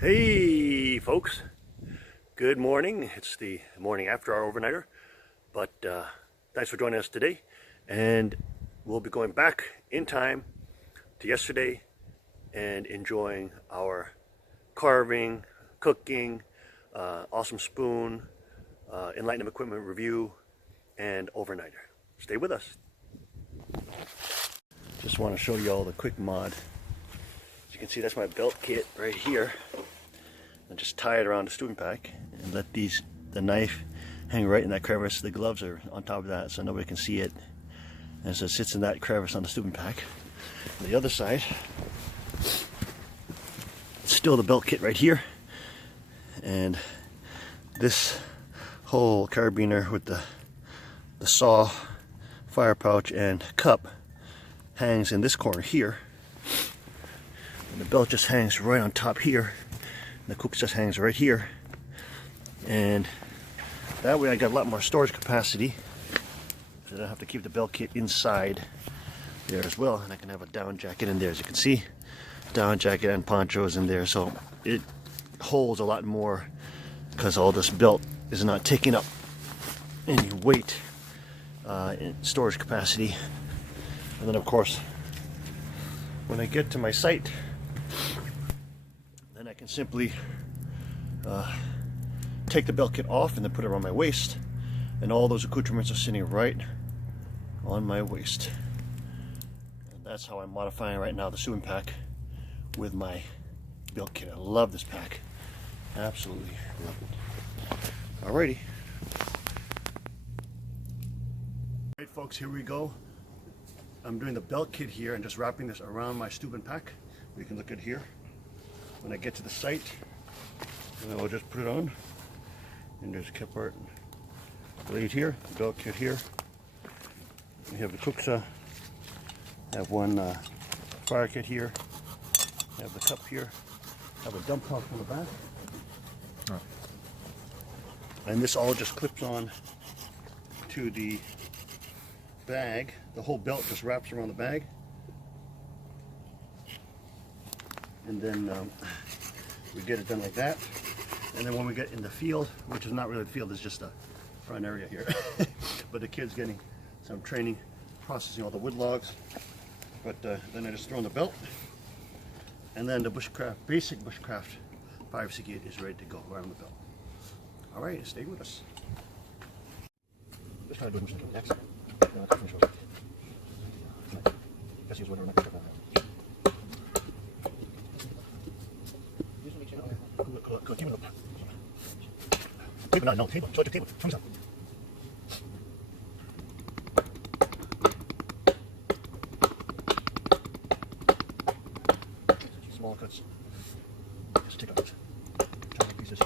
Hey folks, good morning. It's the morning after our overnighter, but thanks for joining us today. And we'll be going back in time to yesterday and enjoying our carving, cooking, awesome spoon, ENLIGHTENED equipment review, and overnighter. Stay with us. Just want to show you all the quick mod. As you can see, that's my belt kit right here. And just tie it around the stewing pack and let the knife hang right in that crevice. The gloves are on top of that so nobody can see it. And so it sits in that crevice on the stewing pack. On the other side, it's still the belt kit right here. And this whole carabiner with the saw, fire pouch, and cup hangs in this corner here. And the belt just hangs right on top here. The cook just hangs right here, and that way I got a lot more storage capacity, so I don't have to keep the belt kit inside there as well, and I can have a down jacket in there. As you can see, down jacket and ponchos in there, so it holds a lot more because all this belt is not taking up any weight in storage capacity. And then of course, when I get to my site, then I can simply take the belt kit off and then put it around my waist, and all those accoutrements are sitting right on my waist. And that's how I'm modifying right now the stewing pack with my belt kit. I love this pack, absolutely love it. Alrighty, alright folks, here we go. I'm doing the belt kit here and just wrapping this around my stewing pack. You can look at here. When I get to the site, and I will just put it on, and there's a cap part blade here, the belt kit here. We have the cooksa, have one fire kit here, have the cup here, have a dump pouch on the back. Oh. And this all just clips on to the bag. The whole belt just wraps around the bag. And then we get it done like that. And then when we get in the field, which is not really the field, it's just a front area here. But the kid's getting some training, processing all the wood logs. But then I just throw in the belt. And then the bushcraft, basic bushcraft privacy kit is ready to go around the belt. All right, stay with us. Just try to do it next. Table, no, table. So table. From small cuts. Just take out those tiny pieces.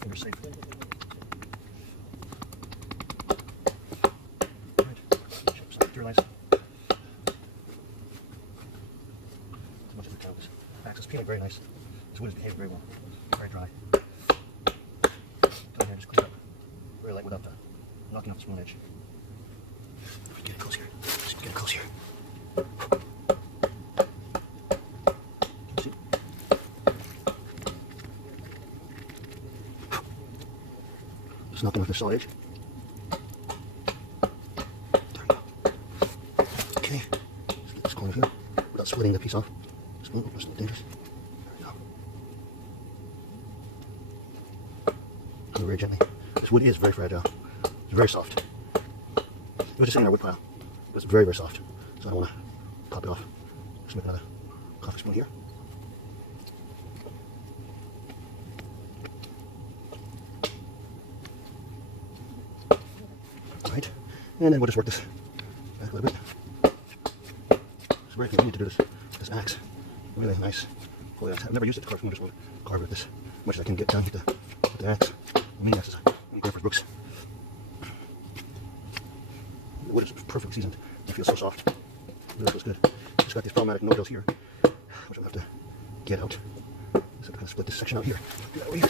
Finger safe. Sterilize. As much as the cows. Axis peeling very nice. This wood is behaving very well. Very dry. Come here, just clean it up. Very light without knocking off the spoon edge. Get it close here. Just get it close here. Can you see? Just knocking off the saw edge. There we go. Okay. Just get this corner here without splitting the piece off. Spoon, that's dangerous. Very gently. This wood is very fragile. It's very soft. It was just sitting in our wood pile, but it's very, very soft. So I don't want to pop it off. Just make another coffee spoon here. Alright, and then we'll just work this back a little bit. It's very convenient to do this axe. Really nice. I've never used it to carve food, just want to carve with this as much as I can get done with the axe. Mini axes. Grandford Brooks. The wood is perfect seasoned. It feels so soft. It really feels good. Just got these problematic no-drills here, which I'll have to get out. So I'm going to split this section out here. Do that way.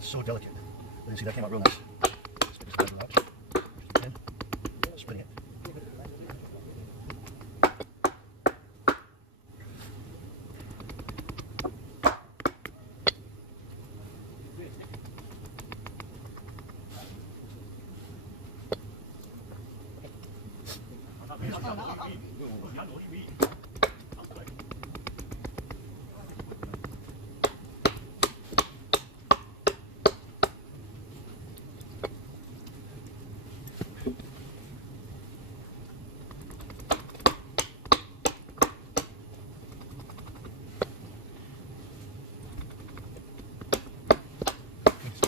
So delicate. You see that came out real nice. Split this out. Splitting it.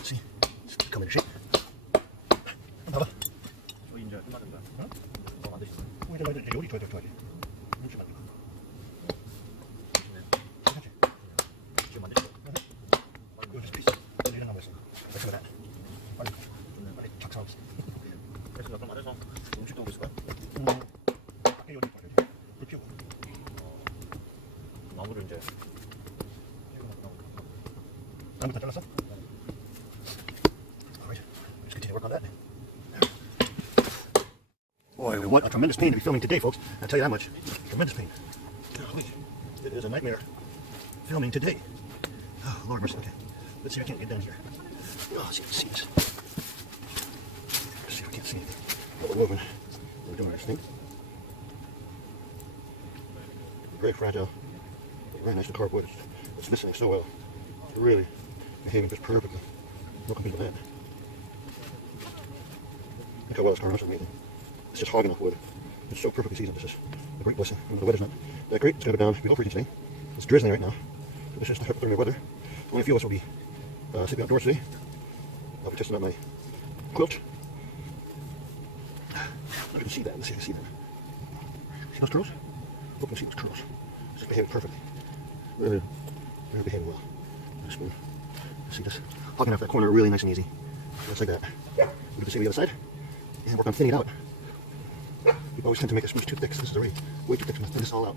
See, it's coming to shape. 봐봐. 이제 끝나는 거야. 어? 안 되시네. 이제 요리 줘야 돼. 잠시만. 괜찮지? 지금 만드시고. 이거 좀 있어. 이런 거 있어. let's go that. 빨리 작성하고 있어. 그래서 그럼 안에서 음식도 오고 있을 거야? 밖에 요리 줘야 돼. 불 피우고. 나무를 이제 나무 다 잘랐어? Alright, let's continue to work on that. Boy, what a tremendous pain to be filming today, folks. I'll tell you that much. Tremendous pain. Golly, it is a nightmare filming today. Oh, Lord mercy. Okay, let's see if I can't get down here. Oh, see if I can see this. Let's see if I can't see anything. While we're moving, we're doing this thing. Very fragile. Very nice cardboard. It's listening so well. It's really behaving just perfectly. No complaint with that. Look how well it's carved out. It's amazing. It's just hogging off wood. It's so perfectly seasoned. This is a great blessing. The weather's not that great. It's going to go down below freezing today. It's drizzling right now. So this is the hypothermia weather. Only a few of us will be sleeping outdoors today. I'll be testing out my quilt. I can see that. Let's see if I can see that. See those curls? Hope you can see those curls. It's just behaving perfectly. Really behaving well. Nice spoon. See this? Hogging off that corner really nice and easy. Just like that. We can see the other side. And work on thinning it out. People always tend to make this much too thick, so this is already way too thick to thin this all out.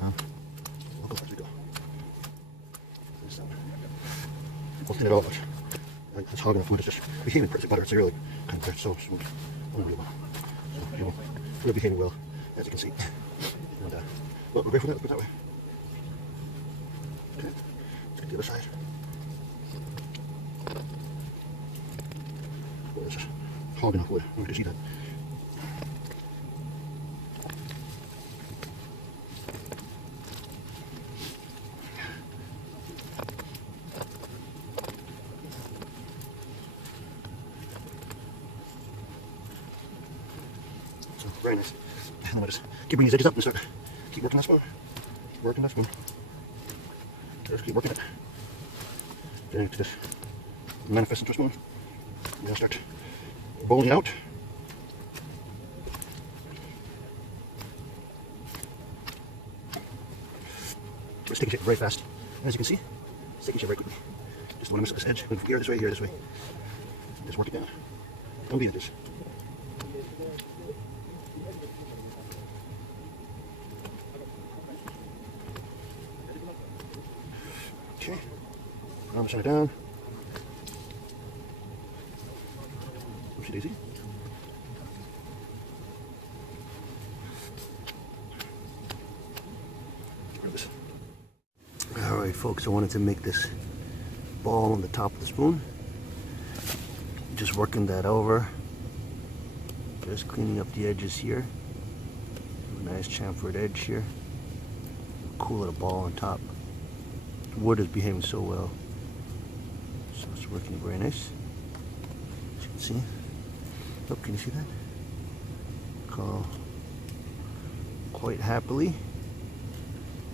We'll go as we go. We'll thin it all out. It's hogging off wood. It's just behaving perfectly butter. It's really kind of so smooth. Unbelievable. So, you know, we're behaving well, as you can see. And, well, we're great for that. Let's put it that way. Okay. Let's get the other side. Boy, it's just hogging off wood. You can see that. So, very nice. And then I just keep bringing these edges up and start keep working that spoon. Keep working that spoon. Just keep working it. Getting to this manifest into a spoon. And I'll start bowling out. It's taking shape very fast. As you can see, it's taking shape very quickly. Just don't want to miss this edge. Here this way, here this way. Just work it down. Don't be edges. Okay. Arms center down. Oopsie daisy. Grab this. Alright folks, I wanted to make this ball on the top of the spoon. Just working that over. Just cleaning up the edges here. A nice chamfered edge here. Cool little ball on top. The wood is behaving so well. So it's working very nice. As you can see. Oh, can you see that? Call quite happily.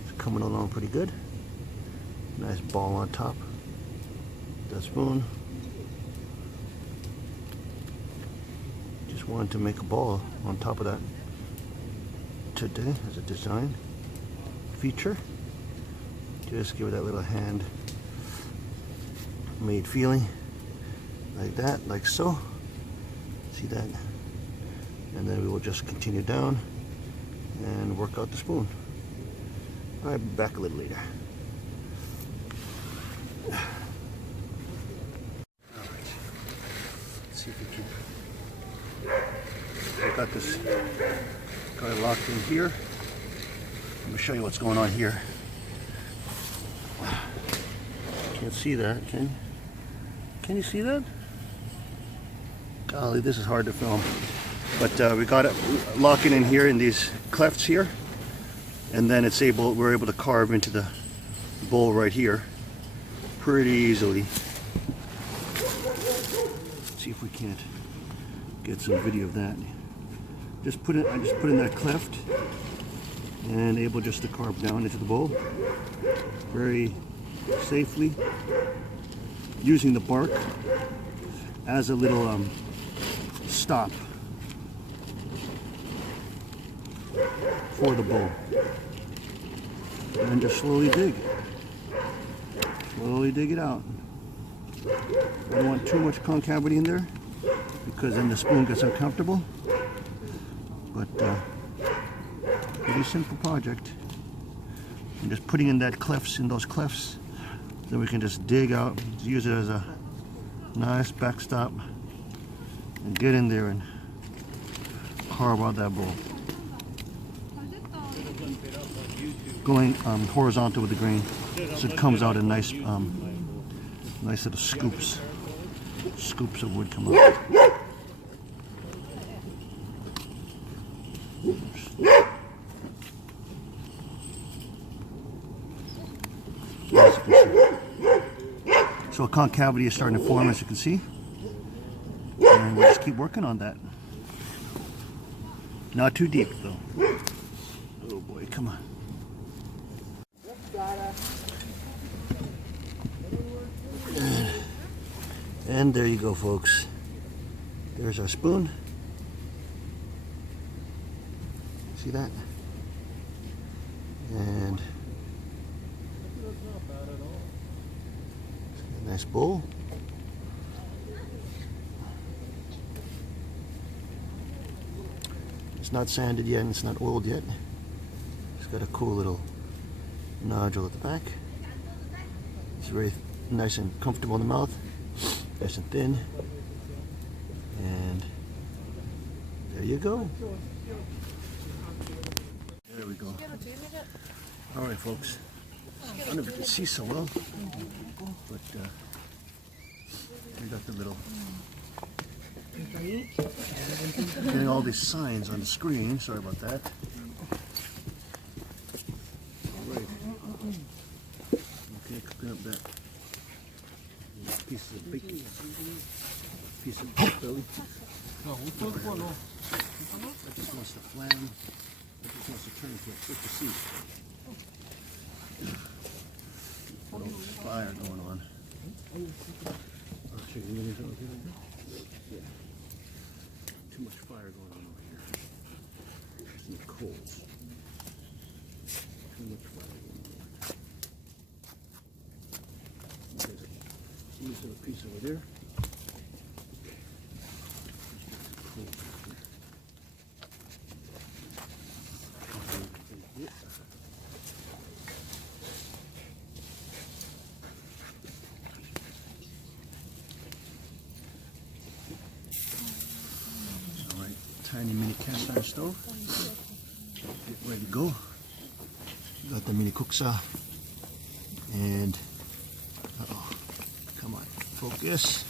It's coming along pretty good. Nice ball on top. The spoon. Just wanted to make a ball on top of that today as a design feature. Just give it that little hand made feeling like that, like so. See that? And then we will just continue down and work out the spoon. I'll be back a little later. Alright. Let's see if we can. I got this guy locked in here. Let me show you what's going on here. Can't see that, can you see that? Golly, this is hard to film. But we got it locking in here in these clefts here, and then we're able to carve into the bowl right here pretty easily. Let's see if we can't get some video of that. I just put in that cleft and able just to carve down into the bowl very safely, using the bark as a little stop for the bowl, and just slowly dig it out. I don't want too much concavity in there because then the spoon gets uncomfortable, but pretty simple project. I'm just putting in those clefts, then we can just dig out, use it as a nice backstop, and get in there and carve out that bowl. Going horizontal with the grain, so it comes out in nice little scoops. Scoops of wood come out. So a concavity is starting to form, as you can see, and we'll just keep working on that. Not too deep though. Oh boy, come on. And there you go, folks. There's our spoon. See that? And a nice bowl. It's not sanded yet and it's not oiled yet. It's got a cool little nodule at the back. It's very nice and comfortable in the mouth. Nice and thin. And there you go. There we go. Alright, folks. I don't know if you can see so well, but we got the little, getting all these signs on the screen. Sorry about that. Alright. Okay, cooking up that piece of bacon, piece of pork belly. That just wants to flam. That just wants to turn into a flip to see. A little fire going on. Oh, chicken wings over here. Yeah. Too much fire going on over here. It's in the coals. Too much fire going on. There's a piece over there. Alright, tiny mini cast iron stove. Get ready to go. Got the mini cooksaw. And uh-oh. Come on. Focus.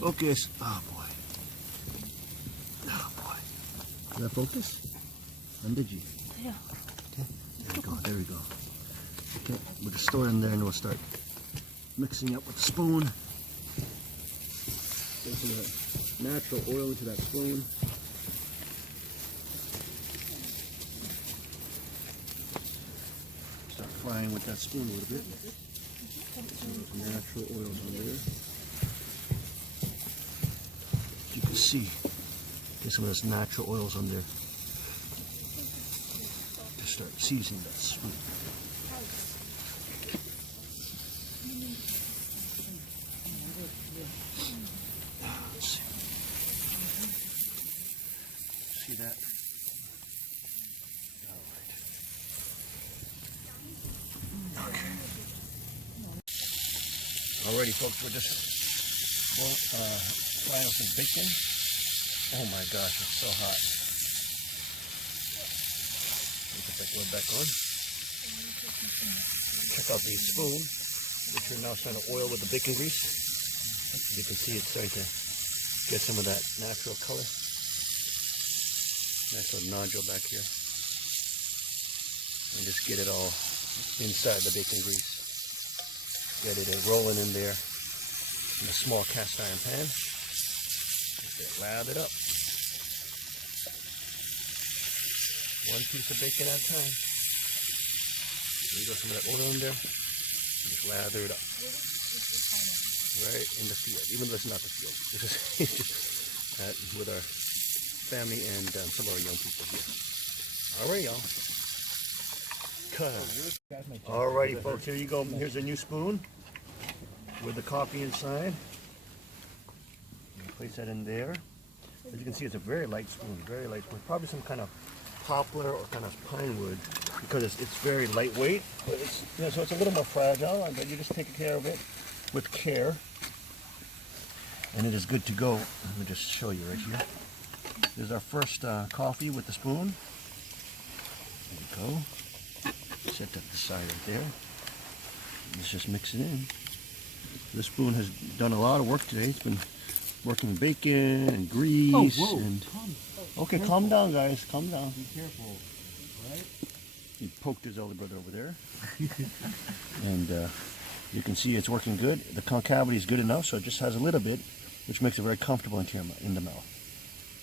Focus. Oh boy. Oh boy. Did that focus? And did you? Yeah. Okay. There we go. There we go. Okay. We'll just store it in there and we'll start mixing up with the spoon. Get some of that natural oil into that spoon. Start frying with that spoon a little bit. Some natural oils on there. You can see, get some of those natural oils on there. To start seasoning that spoon. Let's see. See that? All right. Okay. Alrighty, folks, we're just frying with some bacon. Oh my gosh, it's so hot. Put that lid back on. Check out the spoon, which we're now starting to oil with the bacon grease. You can see it's starting to get some of that natural color. Nice little nodule back here. And just get it all inside the bacon grease. Get it rolling in there in a small cast iron pan. Just lather it up. One piece of bacon at a time. There you go, some of that oil in there. And just lather it up. Right in the field, even though it's not the field. This is with our family and some of our young people here. All right, y'all. Alrighty, folks, here you go. Here's a new spoon with the coffee inside. Place that in there. As you can see, it's a very light spoon, very light spoon. Probably some kind of poplar or kind of pine wood because it's very lightweight. But it's, you know, so it's a little more fragile, but you just take care of it with care. And it is good to go. Let me just show you right here. There's our first coffee with the spoon. There you go. Set that aside right there. Let's just mix it in. This spoon has done a lot of work today. It's been working bacon and grease. Oh, whoa. And okay, Careful. calm down, guys. Calm down. Be careful, right? He poked his elder brother over there. And you can see it's working good. The concavity is good enough, so it just has a little bit, which makes it very comfortable in the mouth.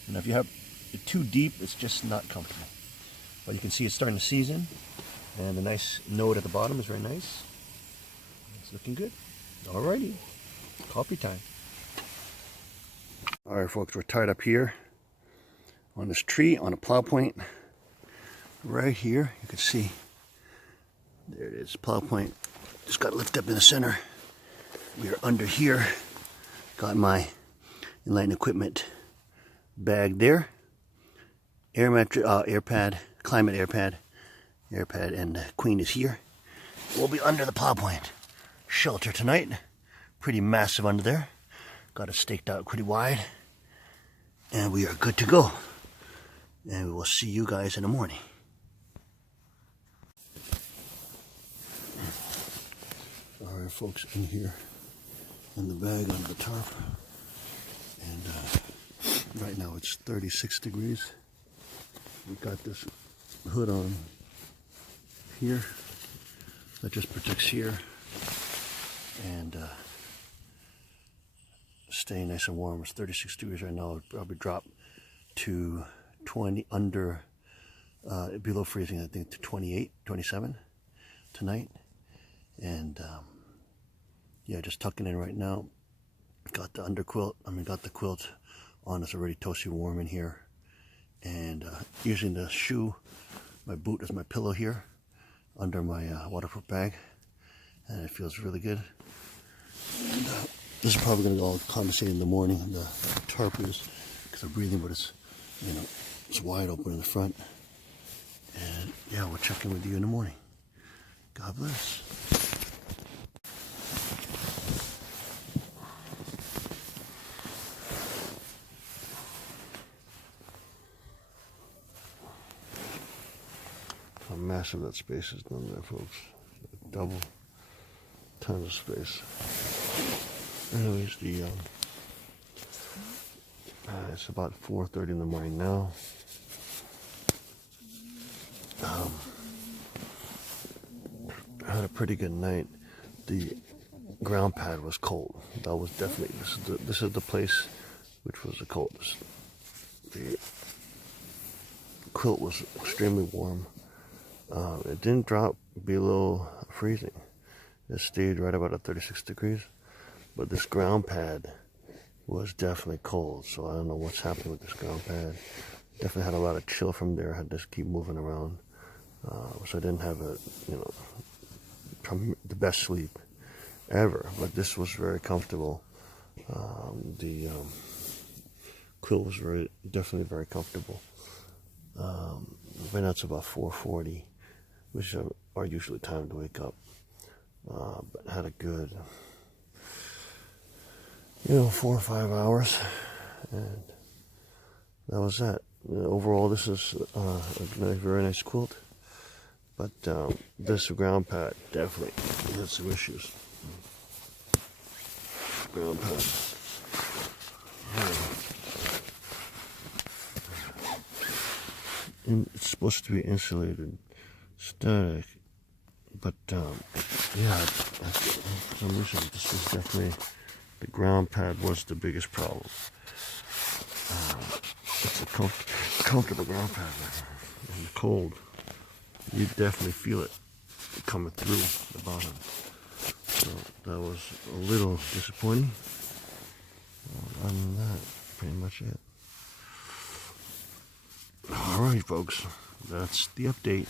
And if you have it too deep, it's just not comfortable. But you can see it's starting to season. And the nice note at the bottom is very nice. It's looking good. Alrighty, coffee time. Alright folks, we're tied up here on this tree on a plow point. Right here, you can see, there it is, plow point. Just got to lift up in the center. We are under here. Got my Enlightened equipment bag there. Air pad, climate air pad, and Queen is here. We'll be under the plow point shelter tonight. Pretty massive under there. Got it staked out pretty wide. And we are good to go. And we will see you guys in the morning. Alright folks, in here in the bag under the tarp. And right now it's 36 degrees. We got this hood on here that just protects here. And staying nice and warm. It's 36 degrees right now. It'll probably drop to 20 under below freezing, I think, to 28, 27 tonight. And yeah, just tucking in right now. Got the got the quilt on. It's already toasty warm in here. And using the shoe, my boot as my pillow here under my waterproof bag. And it feels really good. And, this is probably going to all condensate in the morning. The tarp is, because I'm breathing, but it's, you know, it's wide open in the front. And yeah, we'll check in with you in the morning. God bless. How massive that space is down there, folks. Double, tons of space. Anyways, it's about 4:30 in the morning now. I had a pretty good night. The ground pad was cold. That was definitely, this is the place which was the coldest. The quilt was extremely warm. It didn't drop below freezing. It stayed right about at 36 degrees. But this ground pad was definitely cold, so I don't know what's happening with this ground pad. Definitely had a lot of chill from there. I had to just keep moving around, so I didn't have the best sleep ever. But this was very comfortable. The quilt was definitely very comfortable. Right now it's about 4:40, which is our usually time to wake up. But had a good, 4 or 5 hours, and that was that. Overall, this is a very nice quilt, but this ground pad definitely had some issues. Ground pad. it's supposed to be insulated, static, but yeah, for some reason this was definitely, the ground pad was the biggest problem. It's a comfortable ground pad, but in the cold, you definitely feel it coming through the bottom. So that was a little disappointing. Other than that, pretty much it. Alright folks, that's the update.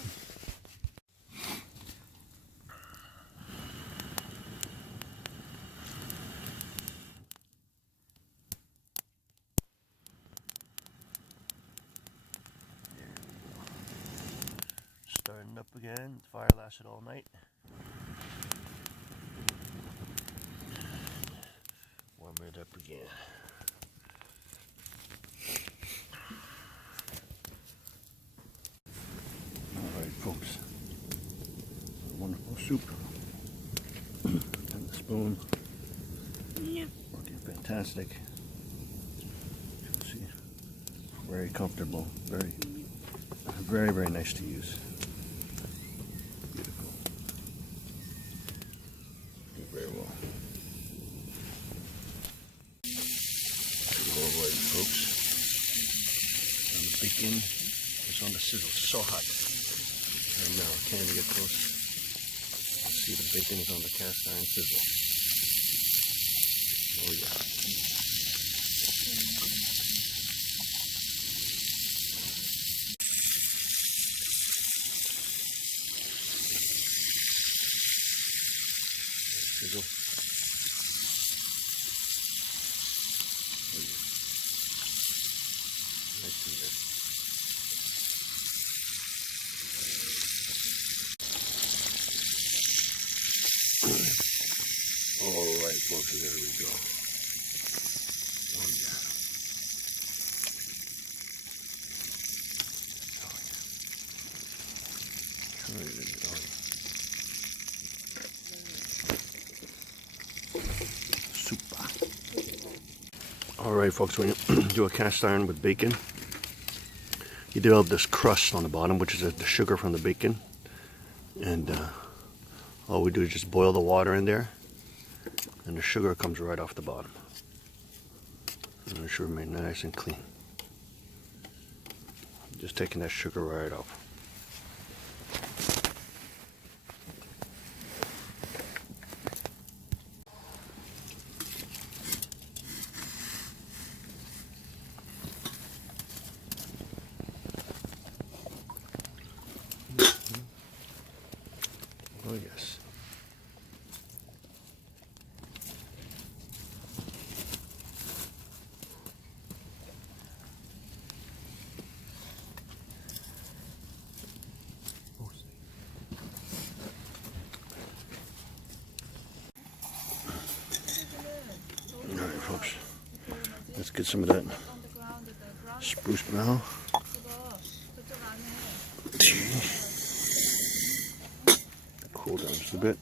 Starting up again, the fire lasted all night. Warm it up again. Alright folks, wonderful soup. And the spoon, working fantastic. You can see, very comfortable, very nice to use. Beautiful. Did very well. Alright folks, and the bacon is on the sizzle, so hot. And now I can't even get close. See, the bacon is on the cast iron sizzle. Oh yeah. Sizzle. Oh yeah. Nice and good. Alright folks, there we go. Oh yeah. Super. Alright folks, when you do a cast iron with bacon, you develop this crust on the bottom, which is the sugar from the bacon. And all we do is just boil the water in there, and the sugar comes right off the bottom. And the sugar made nice and clean. Just taking that sugar right off. Oh yes. Alright folks, let's get some of that spruce now. Cool down just a bit.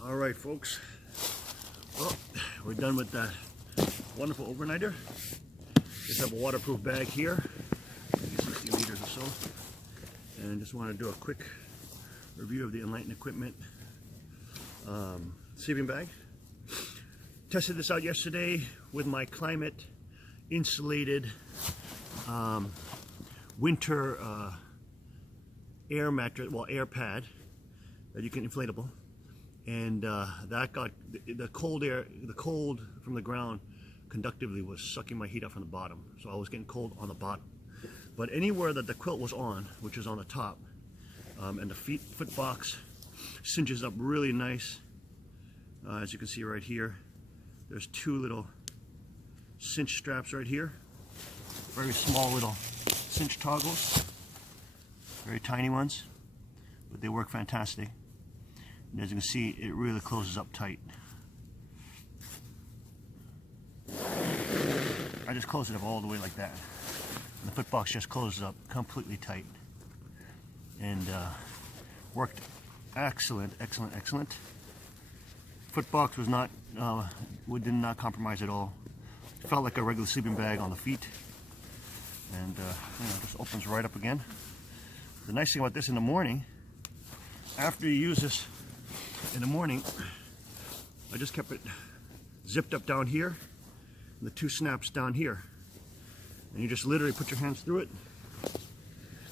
Alright folks, well, we're done with that wonderful overnighter. Just have a waterproof bag here, maybe 60 liters or so, and just want to do a quick review of the ENLIGHTENED equipment sleeping bag. Tested this out yesterday with my climate insulated winter air mattress, well, air pad that you can inflatable. And that got the cold air, the cold from the ground conductively was sucking my heat up from the bottom, so I was getting cold on the bottom. But anywhere that the quilt was on, which is on the top, and the foot box cinches up really nice. As you can see right here, there's two little cinch straps right here. Very small little cinch toggles. Very tiny ones, but they work fantastic. And as you can see, it really closes up tight. I just close it up all the way like that. And the foot box just closes up completely tight. And worked excellent, excellent, excellent. Foot box was not, did not compromise at all. It felt like a regular sleeping bag on the feet. And you know, just opens right up again. The nice thing about this in the morning, after you use this in the morning, I just kept it zipped up down here, and the two snaps down here. And you just literally put your hands through it,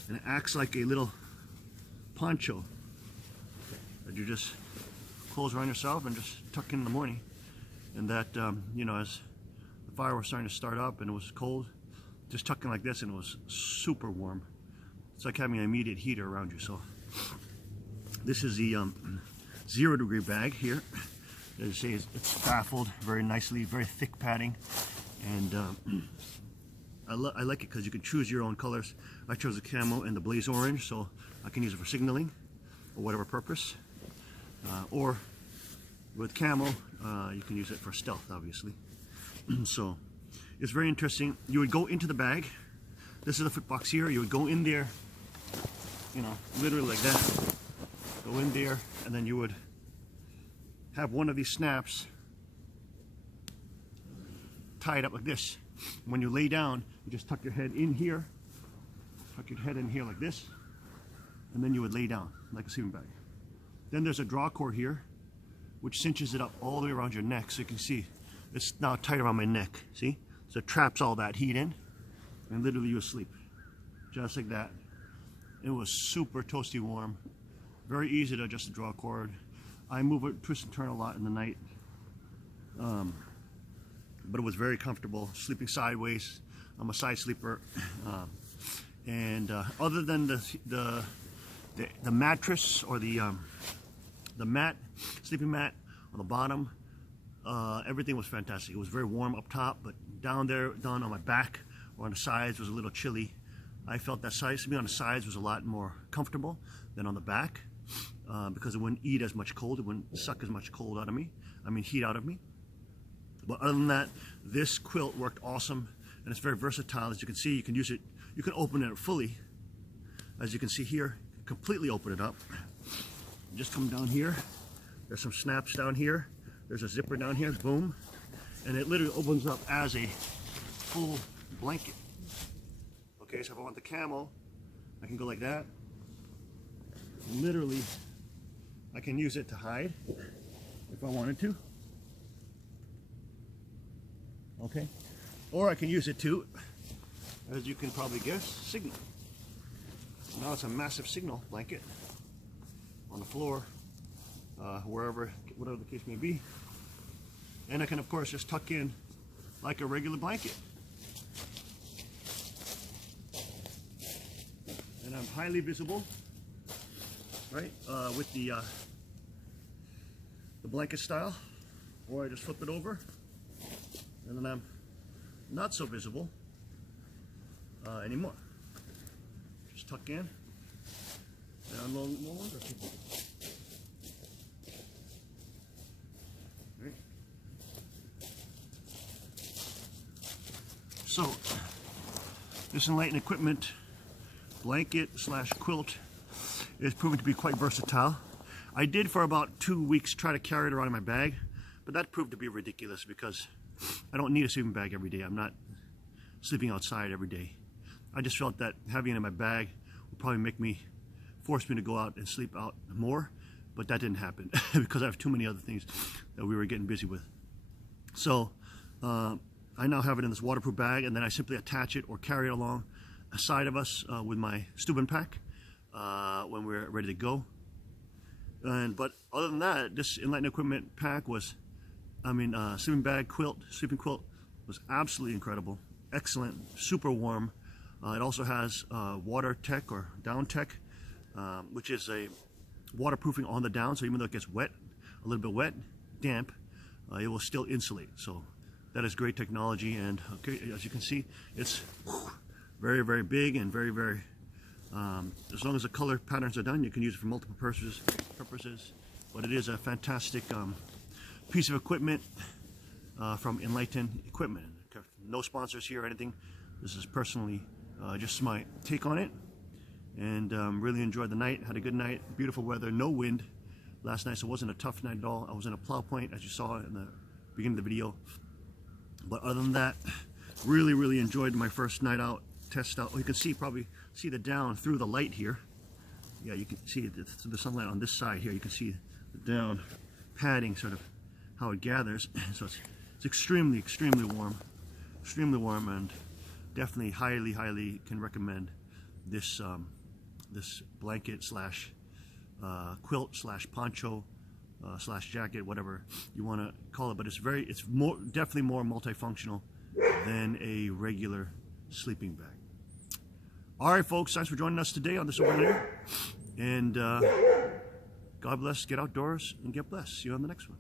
and it acts like a little poncho that you just close around yourself and just tuck in the morning. And that, you know, as the fire was starting to start up and it was cold, just tuck in like this and it was super warm. It's like having an immediate heater around you. So this is the 0 degree bag here. As I say, it's baffled very nicely, very thick padding, and I like it because you can choose your own colors. I chose the camo and the blaze orange, so I can use it for signaling or whatever purpose. Or with camo, you can use it for stealth, obviously. So it's very interesting. You would go into the bag. This is the foot box here. You would go in there, you know, literally like that. Go in there, and then you would have one of these snaps tied up like this. When you lay down, you just tuck your head in here, tuck your head in here like this, and then you would lay down like a sleeping bag. Then there's a draw cord here, which cinches it up all the way around your neck. So you can see it's now tight around my neck. See? So it traps all that heat in, and literally you sleep just like that. It was super toasty warm. Very easy to adjust the draw cord. I move it, twist and turn a lot in the night. But it was very comfortable, sleeping sideways. I'm a side sleeper. Other than the mattress or the mat, sleeping mat on the bottom, everything was fantastic. It was very warm up top, but down on my back or on the sides was a little chilly. I felt that sleeping on the sides was a lot more comfortable than on the back, because it wouldn't eat as much cold, it wouldn't suck as much cold out of me, heat out of me. But other than that, this quilt worked awesome, and it's very versatile. As you can see, you can use it, you can open it fully. As you can see here, completely open it up. Just come down here, there's some snaps down here, there's a zipper down here, boom, and it literally opens up as a full blanket. Okay, so if I want the camo, I can go like that. Literally, I can use it to hide if I wanted to. Okay, or I can use it to, as you can probably guess, signal. Now it's a massive signal blanket on the floor, wherever, whatever the case may be. And I can, of course, just tuck in like a regular blanket. And I'm highly visible, right, with the blanket style, or I just flip it over, and then I'm not so visible anymore. Just tuck in, and I'm no longer visible. Right. So, this Enlightened equipment blanket slash quilt is proven to be quite versatile. I did for about 2 weeks try to carry it around in my bag, but that proved to be ridiculous because I don't need a sleeping bag every day. I'm not sleeping outside every day. I just felt that having it in my bag would probably force me to go out and sleep out more, but that didn't happen because I have too many other things that we were getting busy with. So I now have it in this waterproof bag, and then I simply attach it or carry it along a side of us with my Steuben pack when we're ready to go. But other than that, this Enlightened equipment pack was, sleeping bag, quilt, sleeping quilt was absolutely incredible, excellent, super warm. It also has water tech or down tech, which is a waterproofing on the down, so even though it gets wet, a little bit wet, damp, it will still insulate. So that is great technology, and okay, as you can see, it's very, very big and very, very, as long as the color patterns are done, you can use it for multiple purposes. But it is a fantastic piece of equipment from Enlightened Equipment. No sponsors here or anything. This is personally just my take on it, and really enjoyed the night. Had a good night, beautiful weather, no wind last night, so it wasn't a tough night at all. I was in a plow point, as you saw in the beginning of the video. But other than that, really, really enjoyed my first night out, test out. Oh, you can see, probably see the down through the light here. Yeah, you can see through the sunlight on this side here. You can see the down padding, sort of how it gathers. So it's extremely, extremely warm, and definitely highly can recommend this this blanket slash quilt slash poncho slash jacket, whatever you want to call it. But it's definitely more multifunctional than a regular sleeping bag. All right, folks, thanks for joining us today on this overlay, and God bless. Get outdoors and get blessed. See you on the next one.